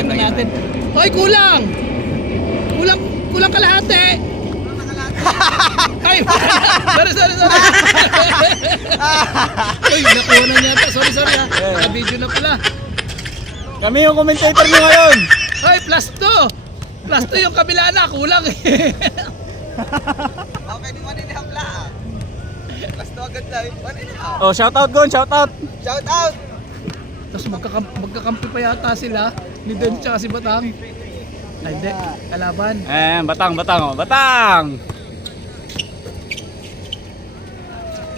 Balikan na natin. Hoy, kulang! Kulang kalahati! Ay, sorry. Uy, nakuha na niya. Sorry ha. Naka-video na pala. Kami yung commentator nyo ngayon. Hoy, plus 2! Plus 2 yung kabila na, kulang eh. Okay, di man inihapla. Plus 2 agad na. Oh, shout out Gon, shout out. Shout out! Tapos magkakampi pa yata sila ni Don tsaka si Batang. Ay, hindi. Kalaban. Batang. Batang!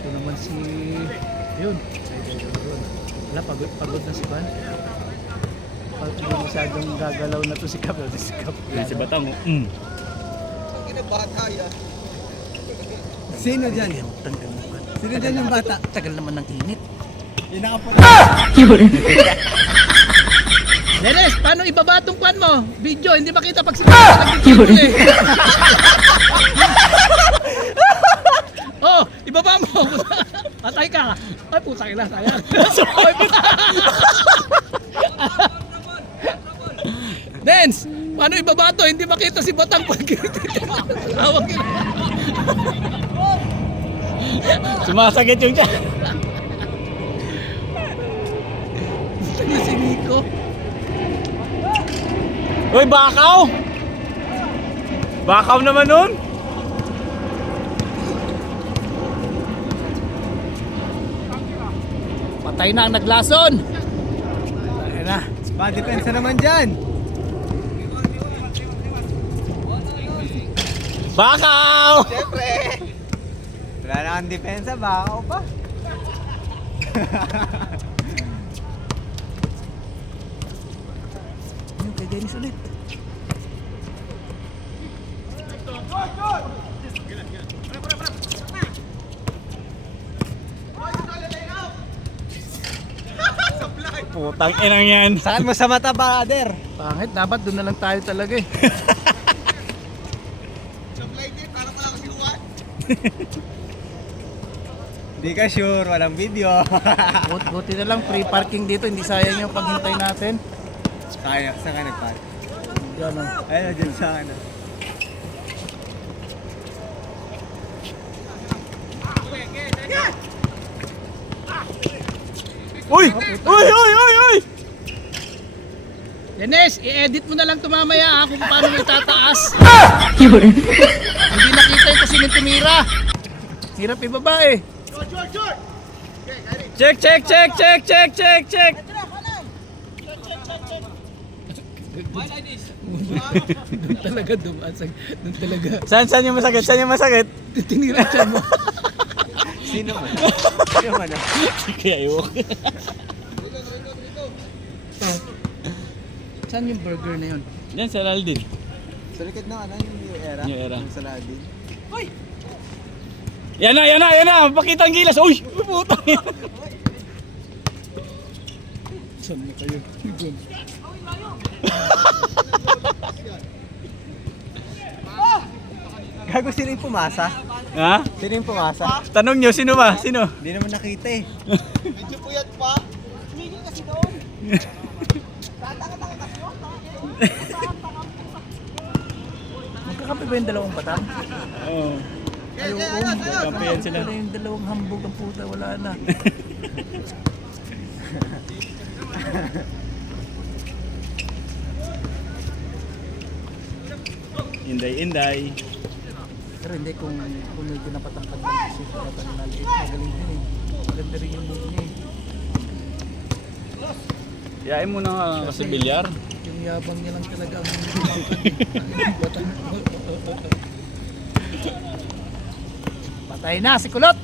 Ito naman si... Yun. Wala, pagod na si Van. Hindi masyadong gagalaw na to si Cap. Yan si Batang. Ang ginabata yan. Sino dyan? Sino dyan yung bata? Tagal naman ng init. Inakapot. Dennis, paano ibaba tong kwan mo? Video, hindi makita pag sinabi nag-video eh. Oh, ibaba mo. Patay ka. Ay, puta ka na, sayang. Dens, paano ibaba to? Hindi makita si Batang pag tawag yun. Sumasakit yung tiyan. Gusto na si Nico. Uy, bakaw! Bakaw naman nun. Patay na ang naglason. Patay na. Pa, depensa naman dyan. Bakaw! Siyempre! Wala na kang depensa, baka pa. Ayun, kay Dennis ulit. Putang inang yan. Saan mo sa mata, brother? Pangit, dapat doon na lang tayo talaga eh. Supply din, parang wala kasi Juan. Hindi ka sure, walang video. Buti na lang free parking dito, hindi sayang yung paghintay natin. Kaya, saan ka nagpark? Yan o. Ayun, dyan sa ano. Uy! Uy! Dennis, i-edit mo na lang ito mamaya ha, kung paano mo itataas. Hindi nakita yung kasi ng tumira. Hirap ibaba eh. Check! Doon talaga dumasag. Doon talaga. Saan yung masakit? Saan yung masakit? Tinira siya mo. Sino man? Sino man? Kaya iwok. Saan yung burger na yun? Yan sa Aldin. Sa likod ng ano, yung New Era? New Era. Yung sa Ladin. Yan na! Pakita ang gilas! Uy! Putang ina. Saan na kayo? Gago, sino yung pumasa? Ha? Sino yung pumasa? Tanong nyo, sino ba? Sino? Hindi naman nakita eh. Medyo puyat pa. Magkakampi ba yung dalawang batang? Oo. Kampi yan sila. Wala yung dalawang hambog ang puta, wala na. Inday. Pero hindi kung medyo napatangkad lang kasi dapat naliit. Magaling din eh. Maganda rin yung move niya eh. Yain mo na kasi bilyar. Yung yabang niya lang talaga ang batang. Patay na si Kulot!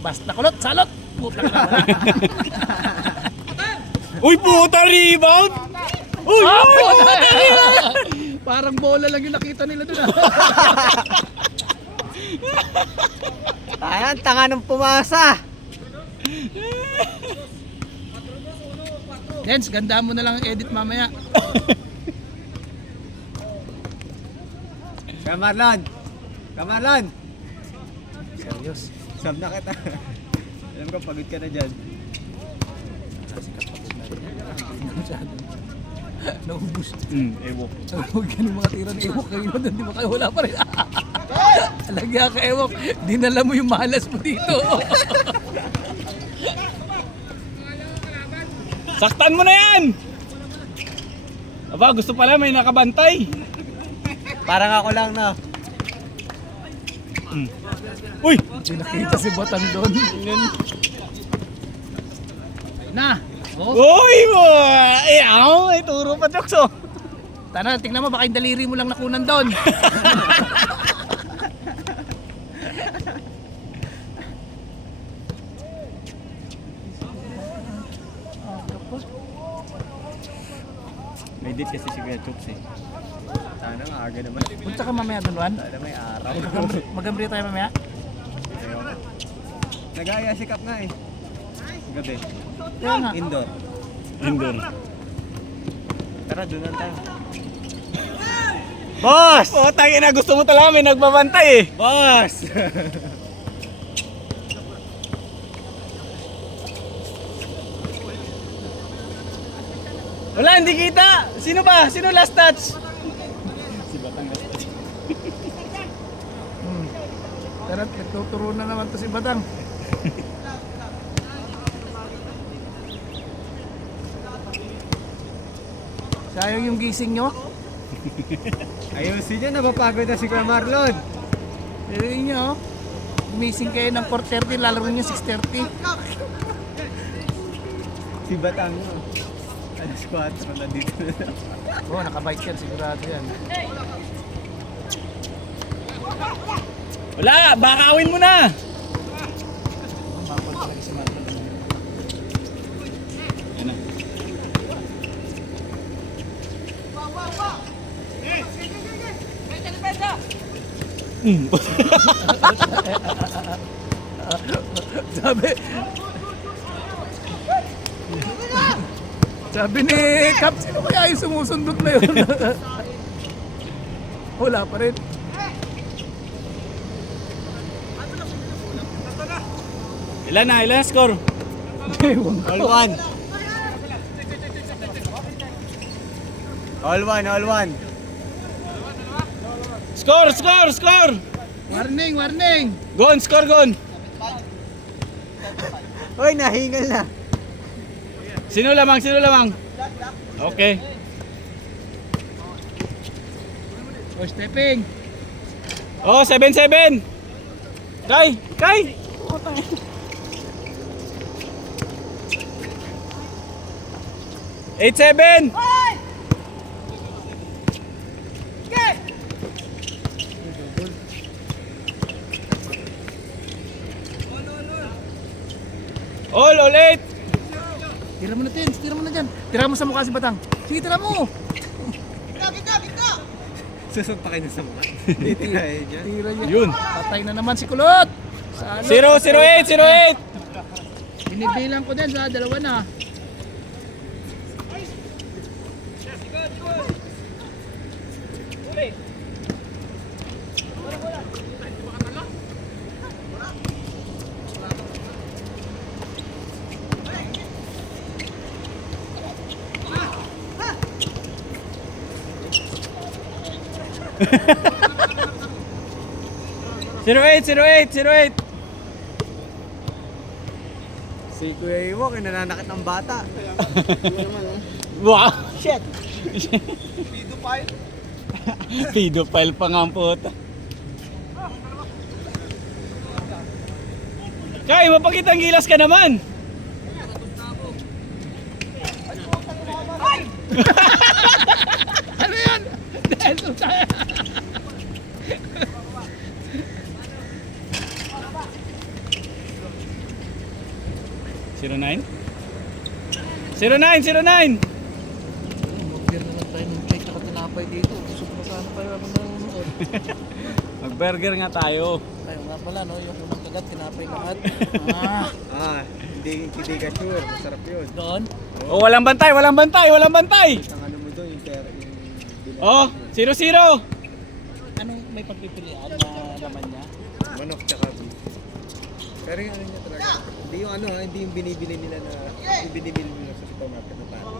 Basta Kulot, salot! Puta ka na wala. Uy, puta, rebound! Uy! Parang bola lang yung nakita nila doon. Ayan, tanga ng pumasa. Dens, ganda mo na lang ang edit mamaya. Kamarlon! Serious. Sab na kita. Alam ko, pagod ka na dyan. Kasi kapagod na rin. Hindi masyado. Naubos. Ewok. Huwag ganun mga tira ni Ewok kayo doon, di ba kayo wala pa rin? Alagya ka Ewok, dinala mo yung malas mo dito. Saktan mo na yan! Aba, gusto pala may nakabantay. Parang ako lang na. Uy! Hindi nakita si Batang doon. Na! Oh, Uy! Ayaw! Ay, turo pa, Chokso. tana, tingnan mo, baka yung daliri mo lang nakunan doon. May date kasi si Kuya Choks eh. Sana nga, aga naman. Punta ka mamaya doon, Juan. Sana may araw. Magambri tayo mamaya. Nag-aaya si Kap nga eh. Gabi. Kaya nga. Indoor. Indoor. Tara, doon lang tayo. Boss! Oh, tangin na. Gusto mo talaga may nagbabantay eh. Boss! Wala, hindi kita. Sino ba? Sino last touch? Si Batang last touch. Tara, nagtuturo na naman to si Batang. Sayang yung gising nyo. Ayusin nyo, napapagod na si Kuya Marlon. Pero yun nyo, gumising kayo ng 4:30, lalaro nyo 6:30. Si Batang mo. Alas 4 na dito na. Oo, nakabike yan, sigurado yan. Wala, bakawin mo na. Yan na. Sabi, sabi ni Cap, sino kaya yung sumusundot na yun? Wala pa rin. Ilan na? Ilan na score? All one. All one, all one. Score, score, score! Warning, warning! Gon, score, gon! Hoy, nahingal na. Sino lamang, sino lamang? Okay. Oh, stepping! Oh, 7-7! Kay! Kay! 8-7! All 8! Tira mo na, Tins, tira mo na dyan. Tira mo sa mukha si Batang. Sige, tira mo! Susog pa kayo sa mukha. Titirahin dyan. Tira niya. Yun. Patay na naman si Kulot! Sa ano? 0-0-8! 0-8! Binibilang ko din sa dalawa na. Zero eight! Si Kuya Iwok, nananakit ng bata. Wow! Shit! Pedophile pa nga ang puta. Kay, mapakitang gilas ka naman! Ano yan? Dahil sa tayo. 09? 09! 09! Mag-beer na lang tayo ng cake na tinapay dito. Gusto ko na sana tayo habang nanonood. Mag-burger nga tayo. Tayo nga pala, no? Yung unang kagat, tinapay lahat. Hindi ka sure. Masarap yun. Doon? Oh, walang bantay! Walang bantay! Walang bantay! Ang ano mo doon, yung pera, yung bilang. Oh, 0-0! Anong may pagpipilian na laman niya? Manok tsaka beef. Pero yung ano niya talaga. Hindi yung ano, hindi yung binibili nila yung binibili nila sa supermarket na paano.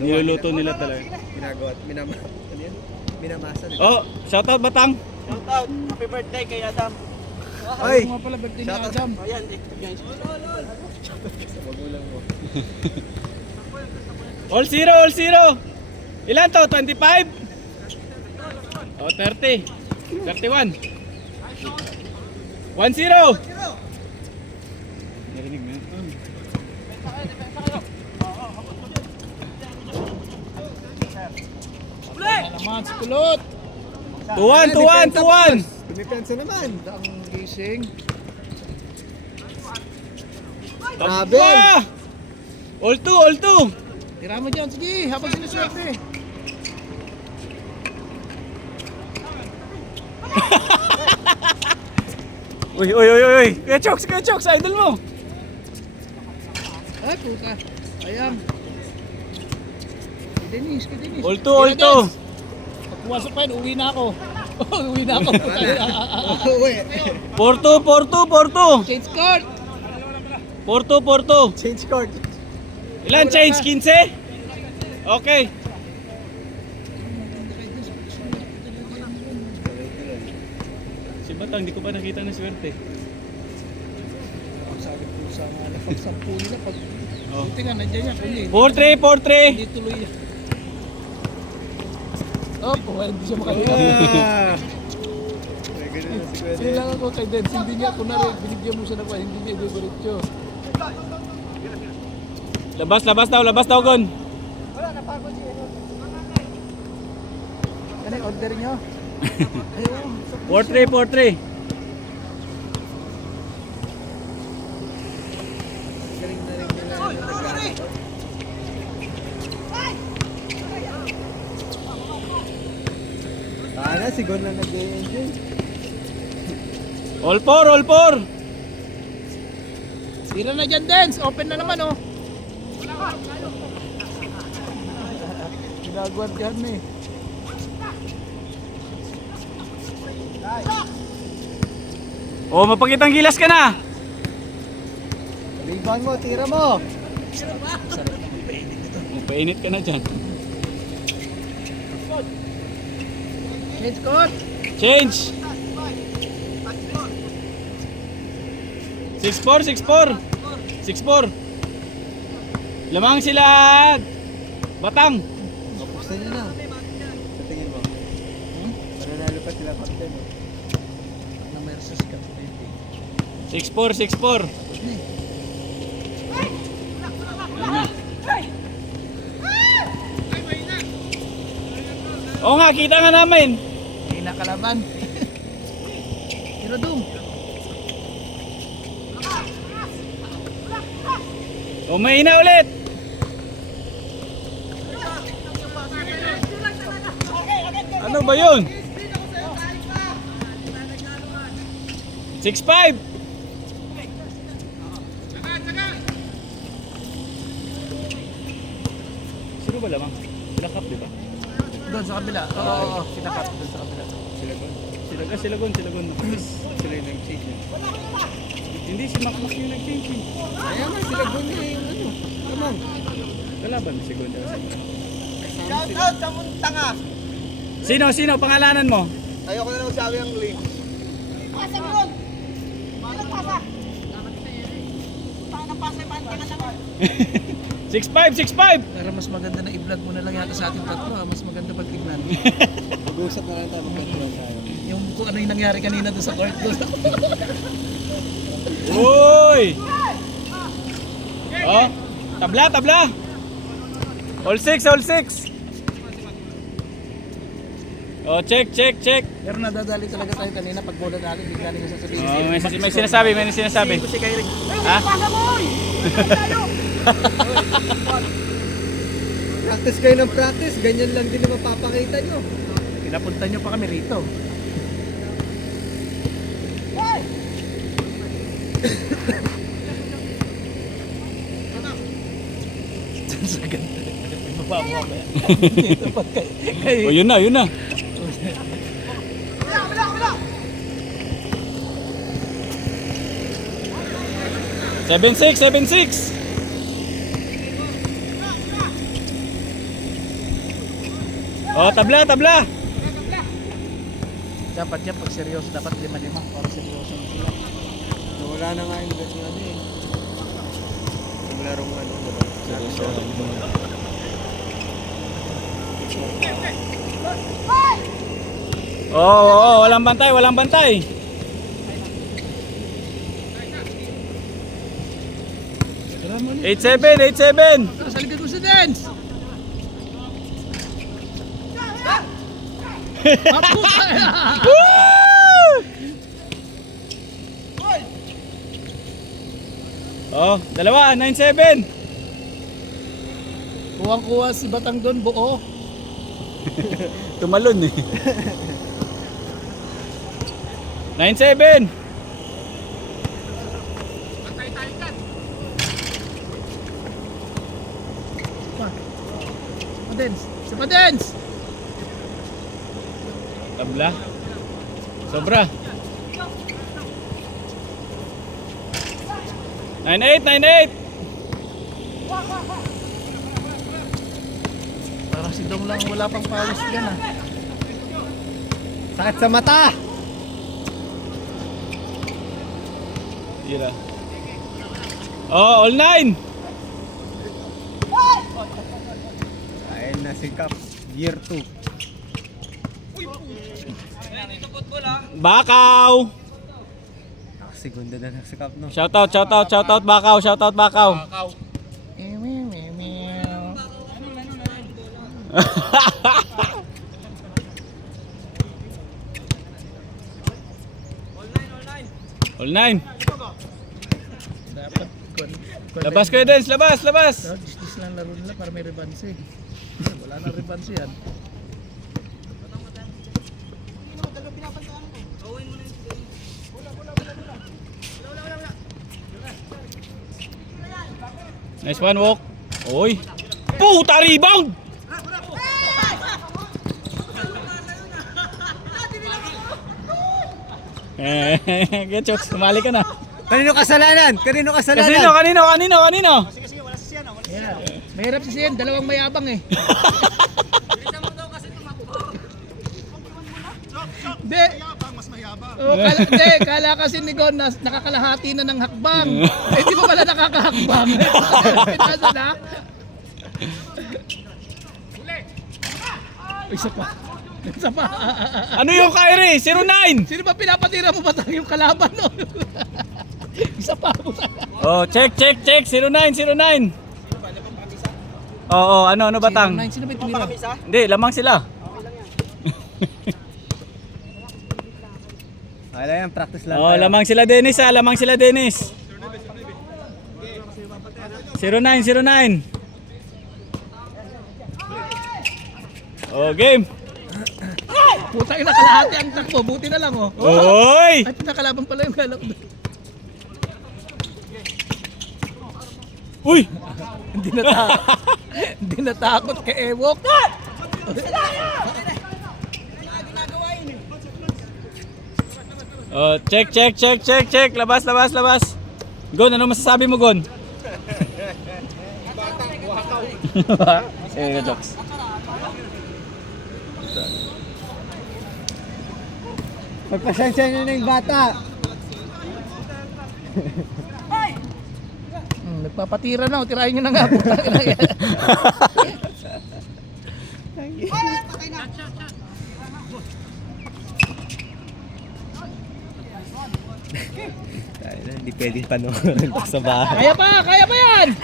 Niluluto nila talaga. Ginagawa at ano yan? Minamasa nila. Oh, shoutout Batang. Shout out! Happy birthday kay Adam! Ay, nga pala birthday ni Adam. Ayan, guys. Wag mo lang mo. All zero. Ilan to? 25? Oh, 30. 31. 1-0. Narinig mo yun? Naman, si Kulot. 2-1. Dumipensa naman. Ang gising. Grabe! All 2. Tira mo dyan, sige, habang sinuswerte. Uy. Kuya Chokes, idol mo. Ay, puta. Ayan. Kay Dennis. All 2. Pagpuwasok pa yun, uwi na ako. Uwi na ako. Uwi. 4-2. Change court. 4-2. Change court. Ilan change? 15? Okay. Si Batang, hindi ko pa nakita na swerte. Sabi ko sa mga napagsampu nila, pag Oh. buti nga, nandiyan niya, kundi. 4-3. Hindi tuloy yan. Oh, hindi siya makalimutan. May ganun na si Kuya Hindi lang ako kay Dens, hindi niya ako na rin, binigyan mo siya na pa, hindi niya i-diretso. Labas daw, Gon. Ano yung order niyo? 4-3. Galing na rin nila. Sana si Gon lang nag-enjoy. All 4. Tira na dyan, Dens, open na naman, oh. Ginagwardyan na eh. Oh, mapakitang gilas ka na. Rebound mo, tira mo. Painit ka na dyan. Change court. Change. 6-4. Lamang sila. Batang. Buksan niyo na. Sa tingin mo. Mananalo pa sila captain mo. Na may resus ka. 6-4. Oo nga, kita nga namin. Hindi na kalaban. Tira dum. O, mahina ulit. Ano ba yun? 6-5. Sino ba lamang? Sila Kap, di ba? Doon sa kabila. Oo, kinakat doon sa kabila. Sila Gon. Sila yung nag-change niya. Hindi, si Makmak yung nag-change. Kaya nga sila Gon niya yung ano. Lamang. Kalaban mo si Gon. Shout out sa Muntanga. Sino? Pangalanan mo? Ayoko na lang sabi ang link. 6-5. Pero mas maganda na i-vlog mo na lang yata sa ating tatlo. Mas maganda pag tignan. Mag-uusap na lang tayo, magkwentuhan tayo. Yung kung ano yung nangyari kanina doon sa court doon. Uy! Oh, tabla. All 6. Oh, check. Pero nadadali talaga tayo kanina pag bola natin. Bigla nyo sasabihin. Oh, may sinasabi. Si Kyrie. Ha? Practice kayo ng practice, ganyan lang din ang mapapakita nyo. Pinapunta nyo pa kami rito. Sa ganda. Baba mo ba yan? Dito pa kay... Oh, yun na. 7-6, 7-6. Oh, tabla, tabla. Dapat yan pag seryoso, dapat 5-5 para seryoso na sila. Wala na nga yung ano eh. Yung larong ano. Walang bantay, walang bantay. Tara mo 8-7, 8-7. sa likod mo si Dens! Oh, dalawa, 9-7. Kuwang-kuwa si Batang doon, buo. Tumalon eh. 9-7. Padens! Si Padens! Tabla. Sobra. 9-8, 9-8. Parang si Dong lang wala pang pawis dyan ah. Sakit sa mata! Tira. Oh, all 9. Ayun na si Cap. Year 2. Bakaw. Nakasegunda na si Cap no. Shoutout, shoutout, shoutout Bakaw, shoutout Bakaw. All 9. Dapat Labas kayo, Dens, labas, labas. Dis lang laro nila para may rebanse. Wala na rebanse yan. Nice one, walk. Oy. Puta, rebound. Getchok, sumali ka na. Kanino kasalanan? Kanino kasalanan? Kanino? Yeah. Mahirap si Sian, dalawang mayabang eh. Hindi. Hindi, kala kasi ni Gon na nakakalahati na ng hakbang. Eh di ba pala nakakahakbang? Pinasa na. Isa pa. Isa pa. Ano yung Kyrie? 09. Sino ba pinapatira mo ba tayo yung kalaban no? Isa pa. Oh, check. 09. Oo, ano batang? Sino ba yung tumira? Hindi, lamang sila. Wala yan, practice lang Oh, tayo. lamang sila Dennis ah, lamang sila Dennis. 09. Oh, game. Putang ina kalahati ang takbo, buti na lang oh. Oy! At nakalaban pala yung galak. Uy! Hindi natakot kay Ewok. Oh, check. Labas. Gon, ano masasabi mo, Gon? Eh, jokes. Pagpasensya nyo na yung bata. Nagpapatira na, tirahin nyo na nga. Putang ina yan. Hindi pwedeng panoorin pa sa bahay. Kaya pa yan!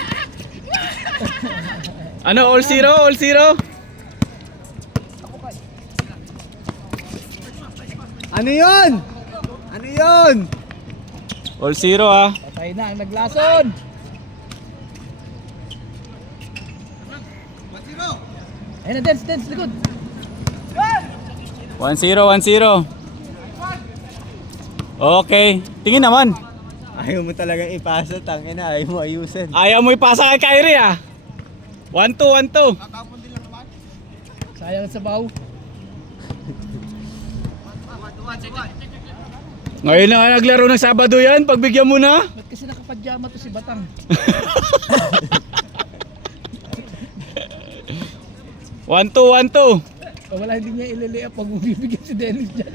Ano, all zero? Ano yun? All zero ah. Patay na ang naglason. Ayun na, dance, likod. 1-0. Okay, tingin naman. Ayaw mo talagang ipasa, tangina. Ayaw mo ayusin. Ayaw mo ipasa kay Kyrie ah. 1-2. Sayang sa baw. Ngayon na naglaro ng Sabado yan, pagbigyan mo na. Ba't kasi nakapadyama to si Batang? 1-2. Wala, hindi niya ililiya pag bibigyan si Dennis dyan.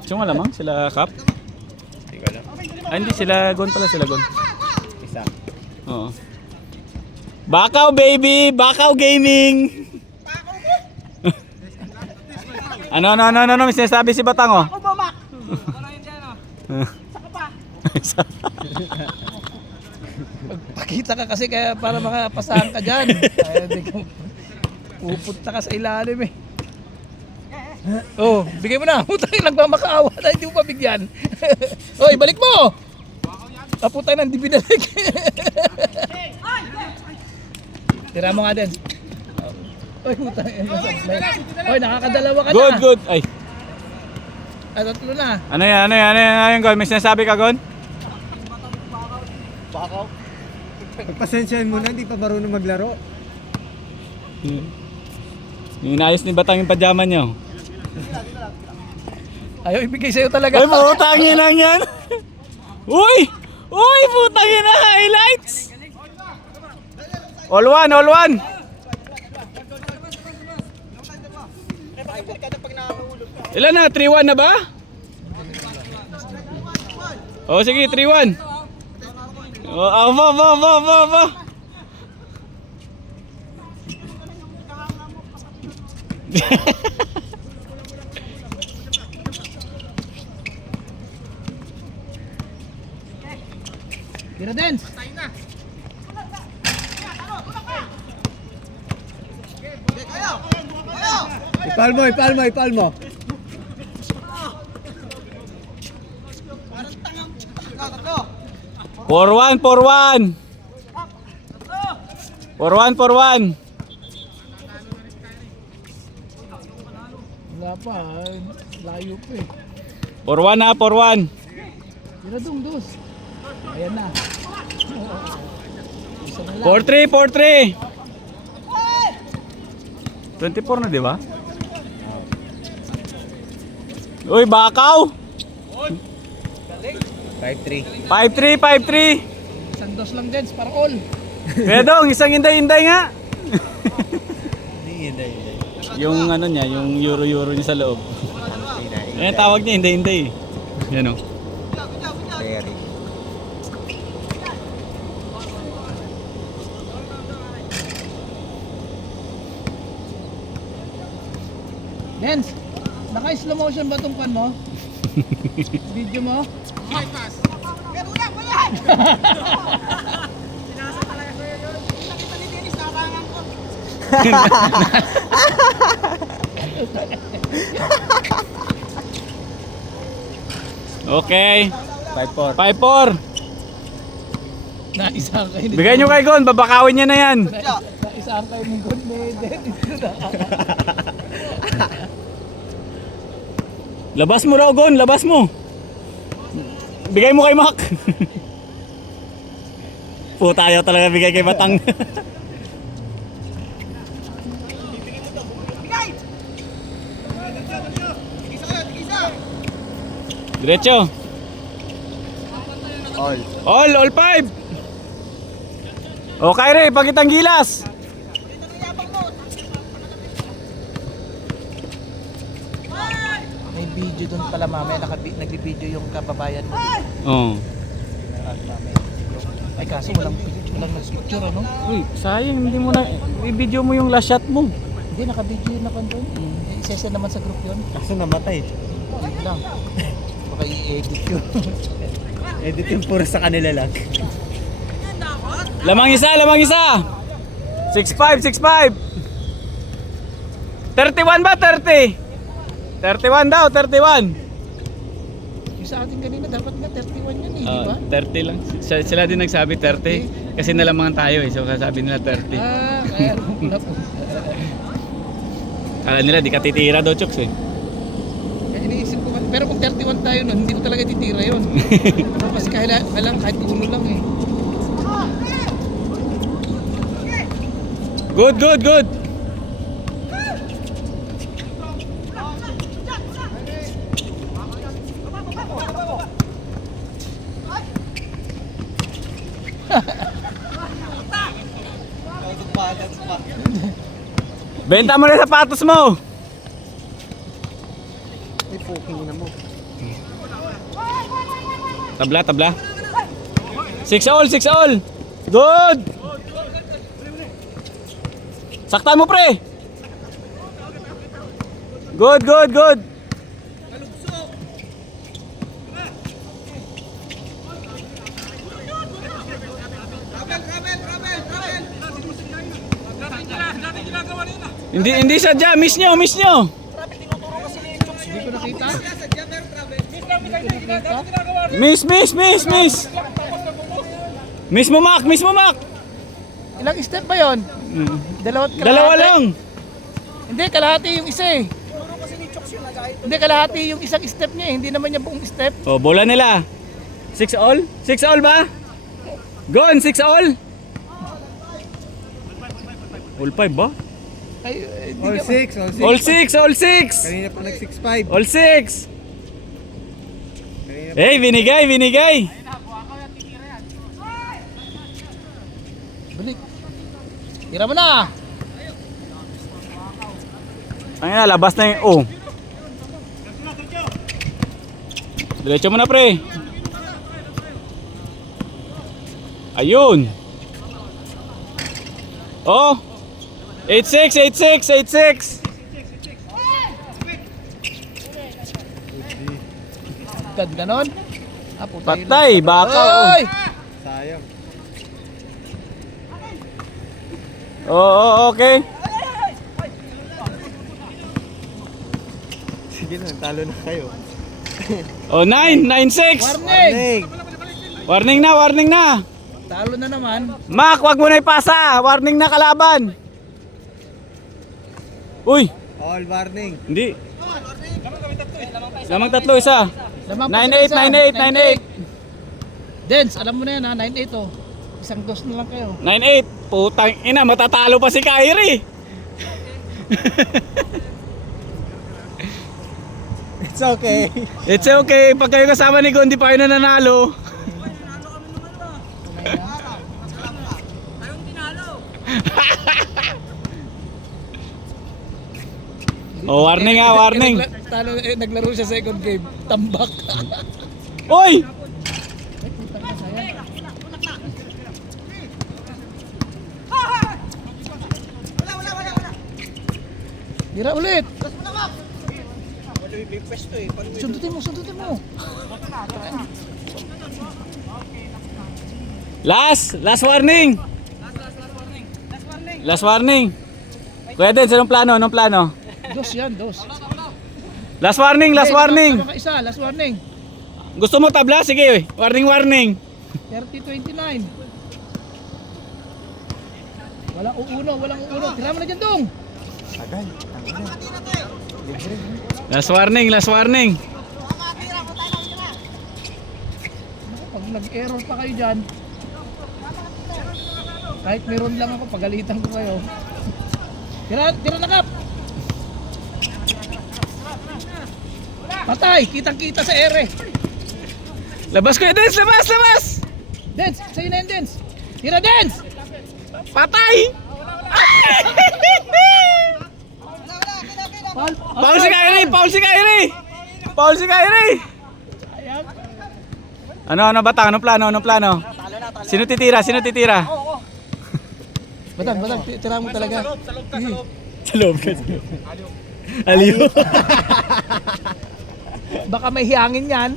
Sino malamang? Sila Kap? Hindi ko alam. Hindi, sila Gon pala, sila Gon. Isa. Oo. Bakaw baby! Bakaw gaming! ano, may sinasabi si Batang oh. Ako ba, Mac? Ano yun dyan, Saka pa. Pakita ka kasi kaya para makapasahan ka dyan. Kaya di ka pupunta ka sa ilalim eh. Oh, bigay mo na. Putang nagmamakaawa na hindi mo pabigyan. Oy, balik mo. Putang nang di binalik. Tira mo nga din. Oy, putang Oy, nakakadalawa ka na. Good. Ay. Ay, tatlo na. Ano yan, Gon? May sinasabi ka, Gon? Pagpasensyahan mo na, hindi pa marunong maglaro. Inayos ni Batang yung pajama niyo. Ayaw ibigay sa'yo talaga. Ay, putangin lang yan! Uy! Putangin na highlights! All one! Ilan na? 3-1 na ba? O sige, 3-1. Ba. Tira din. Ipalmo. 4-1. 4-1. Wala pa. Layo pa eh. 4-1 na, 4-1. Tira dong, dos. Ayan na. Isa na lang. 4-3. 24 na, di ba? Uy, Bakaw! 5-3. 5-3. Isang dos lang din, para all. Pedong, isang inday-inday nga. Hindi. Yung ano niya, yung euro niya sa loob. Yan tawag niya, inday-inday. Yan o. Very. Lens, naka-slow motion ba itong pan mo? Video mo? Pero wala. Pinasa talaga ko yun. Nakita ni Dennis, nakabangan ko. Okay. 5-4. 5-4. Naisang kayo. Bigay nyo kay Gon, babakawin niya na yan. Naisang kayo ng good med. Labas mo raw, Gon, labas mo. Bigay mo kay Mac. Puta, ayaw talaga bigay kay Batang. Diretso. All 5. O Kyrie, pakitang gilas. May video doon pala mamaya, nag-video yung kababayan mo. Oo. Ay kaso walang nag-picture ano? Uy, sayang, hindi mo na, i-video mo yung last shot mo. Hindi, naka-video yun na doon. Isesend naman sa group yun. Kaso namatay. Hindi lang. Baka i-edit yun. Edit yung puro sa kanila lang. Lamang isa. 6-5. 31 ba? 30? 31 daw, 31. Yung sa atin kanina, dapat nga 31 yan eh, di ba? 30 lang. Sila din nagsabi 30. Kasi nalamangan tayo eh. So sabi nila 30. Kaya pula po. Kala nila di ka titira daw, Chooks eh. Kaya iniisip ko, pero kung 31 tayo nun, hindi ko talaga titira yun. Kasi kahit ulo lang eh. Good. Benta mo na yung sapatos mo. Ay, poking na mo. Tabla, tabla. 6 all, 6 all. Good. Saktan mo, pre. Good, good, good. Hindi sadya, miss nyo. Hindi ko nakita. Miss. Miss mo, Mac. Ilang step ba yon? Dalawa't kalahati? Dalawa lang. Hindi, kalahati yung isa eh. Hindi, kalahati yung isang step niya eh. Hindi naman niya buong step. Oh, bola nila. 6 all? 6 all ba? Gone, 6 all? All 5 ba? Ay, hindi All ka- 6, all 6. All 6, all 6. Kanina pa nag-6-5. All 6. Kanina Hey, binigay. Balik. Tira mo na. Ang ina, labas na yung oh. Diretso mo na, pre. Ayun. Oh. 86. Ganda nun. Ah, puta yun. Patay, baka. Oy! sayang. Oh, okay. Sige na, talo na kayo. Oh, 9-6. Warning! Warning! Warning na. Talo na naman. Mac, wag mo na ipasa. Warning na kalaban. Uy, All warning. hindi. Lamang tatlo, isa. Lamang pa 9-8, sa isa. 9-8. Dens, alam mo na yan ha, 9-8 oh. Isang dos na lang kayo. 9-8. Putang ina, matatalo pa si Kyrie. It's okay. It's okay. Pag kayo kasama ni Gon, di pa kayo nananalo. Oh, warning nga, warning. Talo, naglaro siya second game. Tambak. Oy! Tira ulit. Sundutin mo. Last warning. Last warning. Kuya Dens, anong plano? Dos yan, dos. Last warning. Tama ka isa, last warning. Gusto mo tabla? Sige, warning. 30-29. Walang uuno. Tira mo na dyan, Dong. Agad. Last warning. Pag nag-error pa kayo dyan, kahit meron lang ako, pagalitan ko kayo. Tira na, Kap. Patay, kitang-kita sa ere. Labas Kuya Dens, labas! Dance, sa'yo na yun, Dance. Tira, Dance. Patay! Paul si Kyrie! Ano batang? Anong plano? Sino titira? Batang, tira mo talaga. Sa loob ka. Aliyo. Baka may hiyangin yan.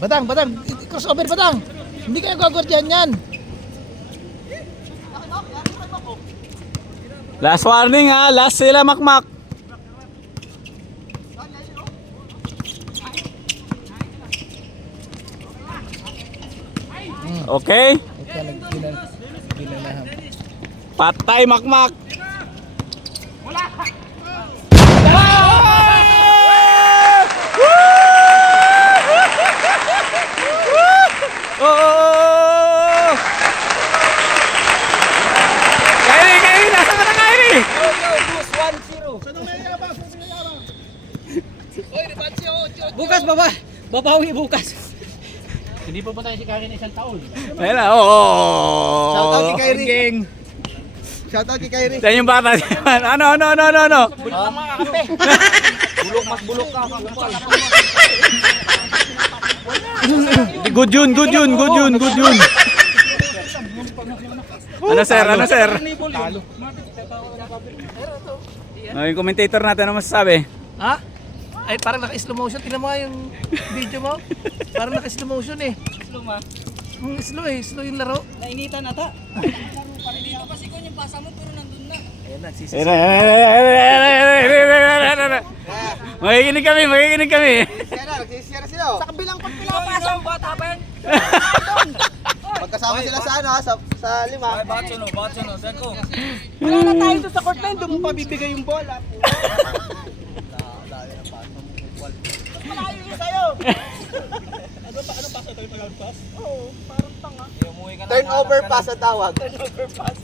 Batang, crossover Batang. Hindi ka nagagordyan yan. Last warning ha, last sila Makmak. Okay? Ginanahan. Patay Makmak. Oh! Kyrie, nasaan ka na Kyrie? Boost 1-0. Bukas, babawi bukas. Hindi pa ba tayo si Karen isang taon? Ayun na, oo. Shoutout kay Kyrie. Shoutout kay Kyrie. Yan yung bata. Ano? Bulok ka. Good yun. Ano sir? Yung commentator natin, ano masasabi? Ha? Ay, parang naka-slow motion. Tingnan mo nga yung video mo. Parang naka-slow motion eh. Slow ma. Slow eh. Slow yung laro. Nainitan ata. Dito kasi ko yung pasa mo pero nandun na. Ayan na, sisi. Makikinig kami. Kaya na, nagsisiyara sila oh. Sa kabilang pag pinapasa mo bata pa yan. Magkasama sila sa ano ha, sa lima. Wala na tayo doon sa court line. Doon mo pabibigay yung bola. Malayo yun sa'yo. Ano pass ito yung pag-pass? Oo, parang tanga. Turnover pass ang tawag. Turnover pass.